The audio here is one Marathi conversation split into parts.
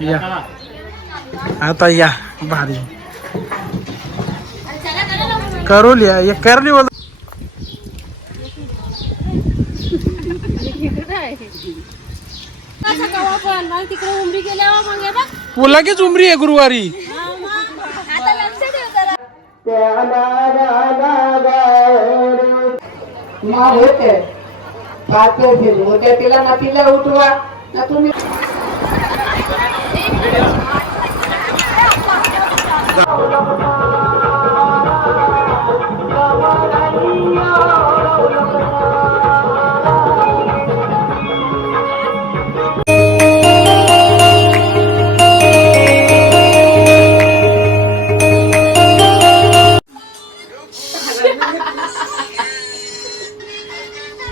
या आता या भारी करोल या करली बोल लगेच उमरी आहे गुरुवारी. तिला ना तिला उठवा ना तुम्ही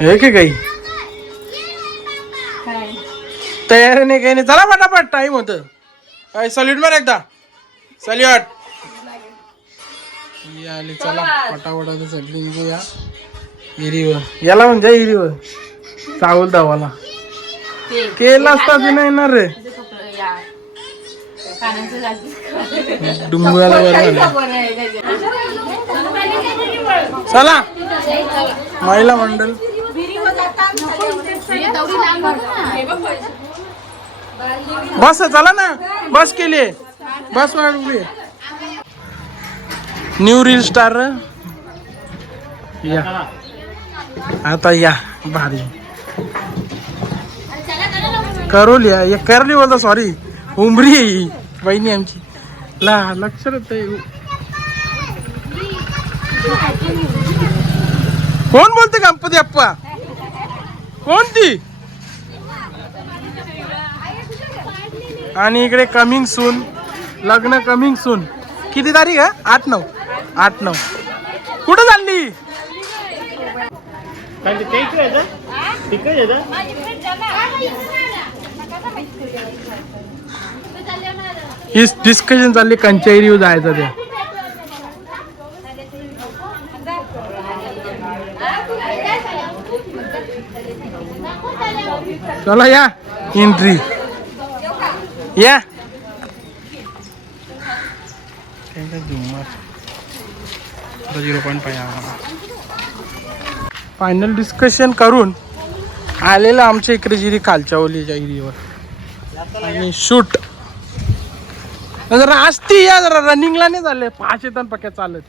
हे की काही तयारी नाही काही नाही. चला पटापट टाइम होत. सल्यूट मार एकदा सल्यूट. आली चला पटापटा सगळी निघूया हिरीवर. याला म्हणजे हिरीवर चावल धावाला केला असता ती नाही येणार रे. डुंगराला चला महिला मंडळ बस चला ना बस केली बस वाढवली. न्यू रील स्टार या आता या भारी करोल या करली बोलता सॉरी उमरी बहिणी आमची लक्षात कोण बोलते गणपती अप्पा कोणती. आणि इकडे कमिंग सून लग्न कमिंग सून. किती तारीख आहे 8-9 कुठं चालली. ही डिस्कशन चालली कंचेरी जायचं ते. चला या एंट्री या फायनल डिस्कशन करून आलेलं आमच्या इकडे जिरी खालच्या ओलीच्या हिरीवर आणि शूट जरा असती या जरा रनिंगला नाही झाले 5 येतात पक्या चालत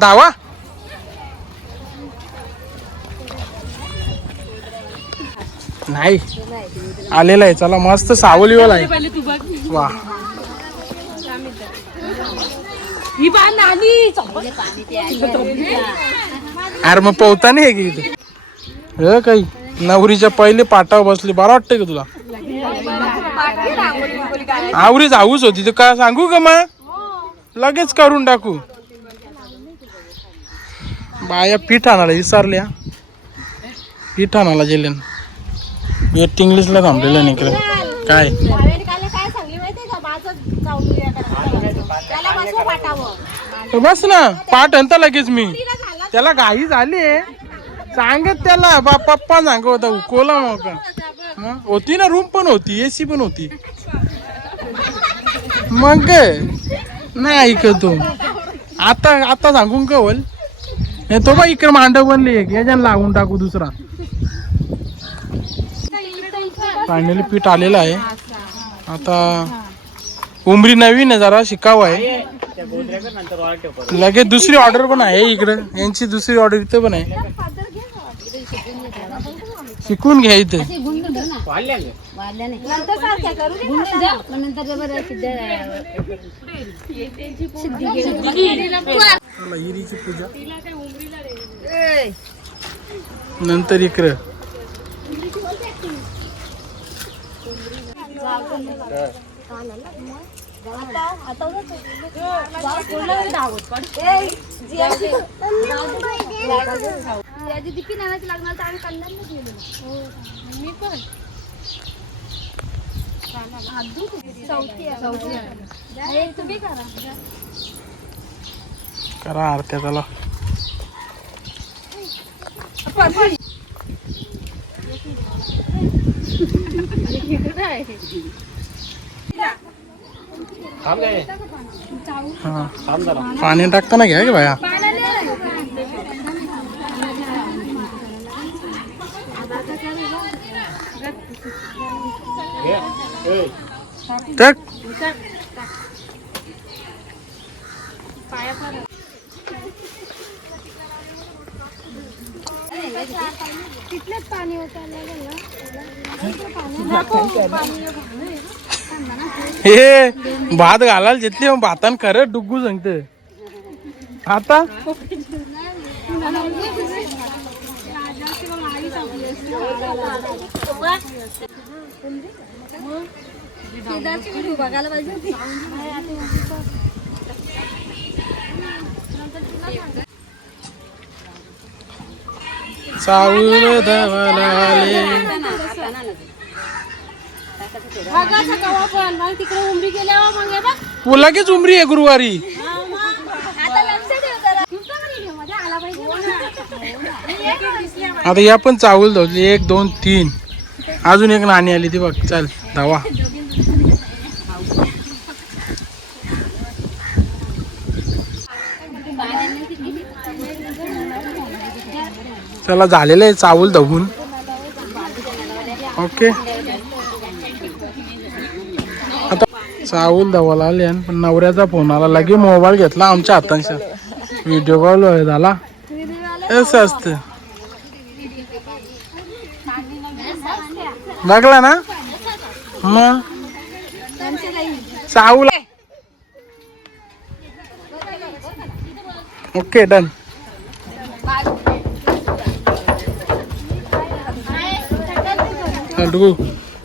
धावा. नाही आलेला आहे चला मस्त सावलीवाला आहे वा. अरे मग पोहता नाही की इथे हे काही नवरीच्या पहिले पाटावर बसली बरं वाटतंय का तुला. आवरीच हाऊस होती तर काय सांगू का मग लगेच करून टाकू. बाया पीठ आणायला विसरल्या पीठ आणायला गेल्या वेट इंग्लिशला थांबलेलं नाही इकडे काय. बस ना पाठ आणता लगेच मी त्याला घाई झाली सांगत त्याला पप्पा सांगत होता कोला मग होती ना रूम पण होती एसी पण होती मग नाही ऐकतो. आता सांगून का बोल तो बा इकडे मांडव बनली एक याच्यानं लागून टाकू दुसरा. फायनली पीठ आलेलं आहे आता उमरी नवीन आहे जरा शिकावं आहे. लगेच दुसरी ऑर्डर पण आहे इकडे यांची दुसरी ऑर्डर इथं पण आहे शिकून घ्या इथे. हिरीची पूजा नंतर इकडे करा आरत्या त्याला हा पाणी टाकताना घ्या की बाया. टाक. तिथलेच पाणी होतं हे भात घालायला घेतली मग भातान खरं डुग्गू सांगते आता. बघायला पाहिजे होती. चावल धावाला आले. तिकडे उमरी गेल्यावर मग हे बघ. तू लगेच उमरी आहे गुरुवारी. आता लक्ष ठेव जरा. मजा आला पाहिजे. आता या पण चावल धावली 1 2 3 अजून एक नाणी आली ती बघ. चल धावा. चला झालेलं आहे चावल धावून. ओके आता चावल धावायला आले पण नवऱ्याचा फोन आला लगे मोबाईल घेतला आमच्या हातांचा. व्हिडिओ कॉल झाला. असं असतं. लागला ना मग चावल. Okay done.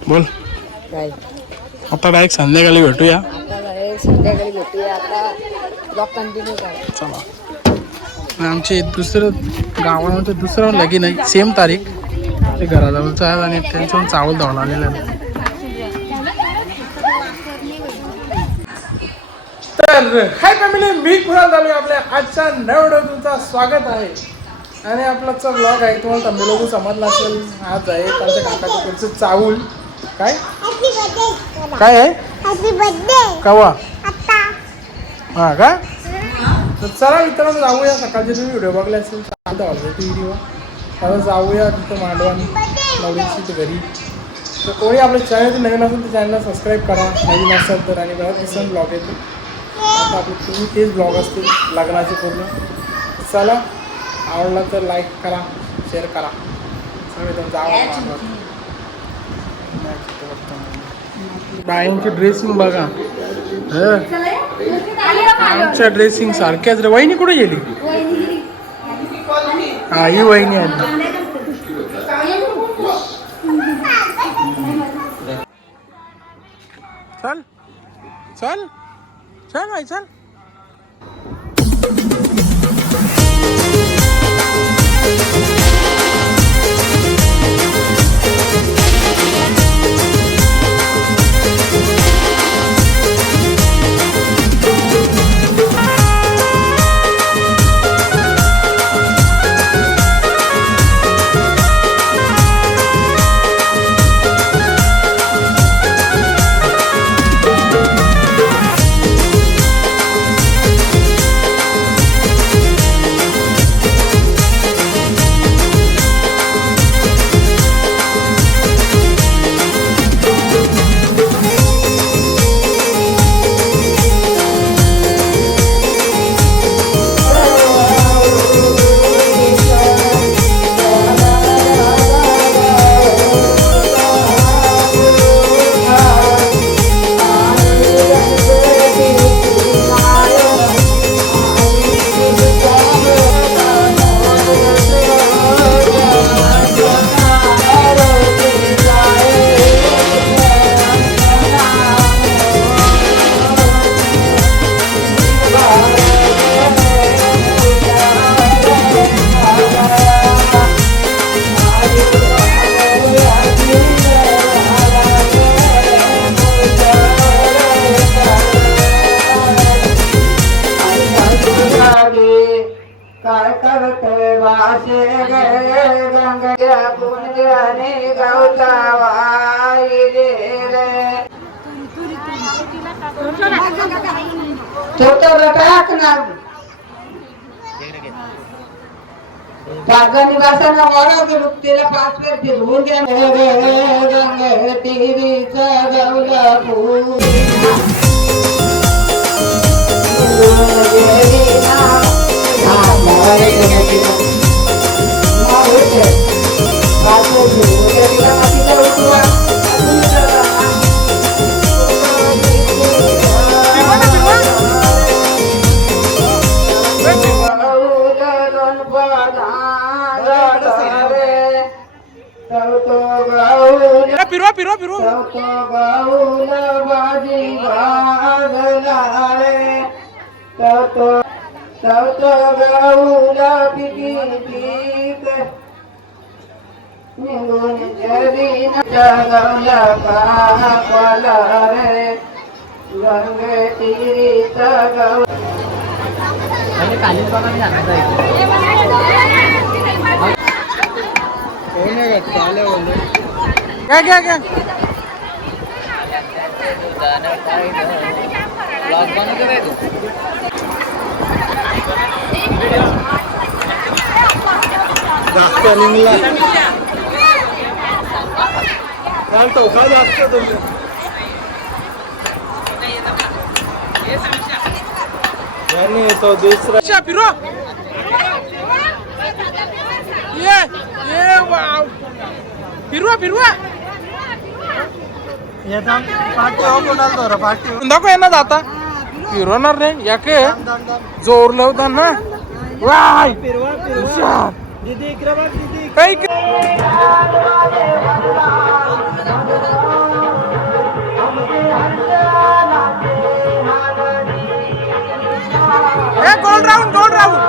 बोल आता डायरेक्ट संध्याकाळी भेटूया. संध्याकाळी भेटूया. आता ब्लॉग कंटिन्यू करा. चला आमचे दुसरं गावामध्ये दुसरं लगीन आहे सेम तारीख. ते घराजवळचं आहे आणि त्यांच्यावर चावल धावून आलेलं आहे. तर हाय फॅमिली मी खुराल झालो आपल्या आजच्या नव्या व्हिडिओ तुमचं स्वागत आहे. आणि आपलाचा ब्लॉग आहे तुम्हाला तमिळ समजला असेल. आज आहे त्यांच्या काकाच्या पुढचं चावल. काय काय आहे कवा हा का. तर चला मित्रांनो जाऊया. सकाळचे तुम्ही व्हिडिओ बघले असेल चालता व्हिडिओ. आता जाऊया तिथं मांडवानी नवरीची घरी. तर कोणी आपल्या चॅनल नवीन असेल तर चॅनलला सबस्क्राईब करा नवीन असेल तर. आणि बऱ्याच दिवसांनी ब्लॉग येतो. आता आपले तुम्ही तेच ब्लॉग असतील लग्नाचे पूर्ण. चला आवडला तर लाईक करा शेअर करा. सगळे जावा. बायांची ड्रेसिंग बघा. आमच्या ड्रेसिंग सारख्याच रे. वहिनी कुठे गेली. हा ही वहिनी आहे. चल चल चल भाई चल. ठेवतो टाक ना पागणी वासाना वाढा गेलो त्याला 5 वेळ फिरवून द्या रंग टिरीचा गावला फूल फिरवा फिरवा फिरवा गाऊला पिकी पीक निघून जगवला कापला रे गंग तिरीचा गाव क्या क्या क्या चालतो काय लागतं तुमचं तो दुसरा अच्छा फिरवा ये वाव फिरवा फिरवा दाखव यांना जाता फिरवणार नाही याके जोर लावता ना वाय हुशार. काही गोल राऊंड गोल राऊंड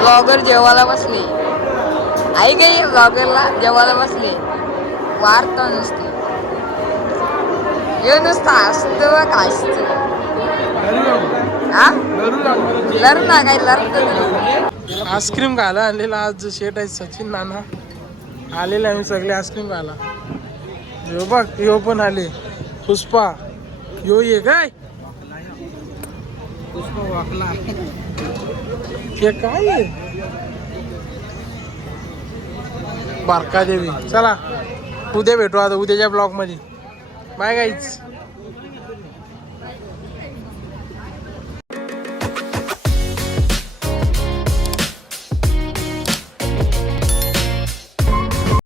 ब्लॉगर जेवायला बसली आई गई ब्लॉगरला जेवायला बसली वार्ता नुसती हे नुसतं असतं काय असतं हा लर ना काही लढत आईस्क्रीम खायला आलेला आज शेट आहे सचिन नाना आलेले आम्ही सगळे आईस्क्रीम खायला यो बघ यो पण आले पुष्पा यो ये काय पुष्पा वाकला हे काय आहे बारका देवी चला उद्या भेटू आता उद्याच्या ब्लॉग मध्ये बाय गाईज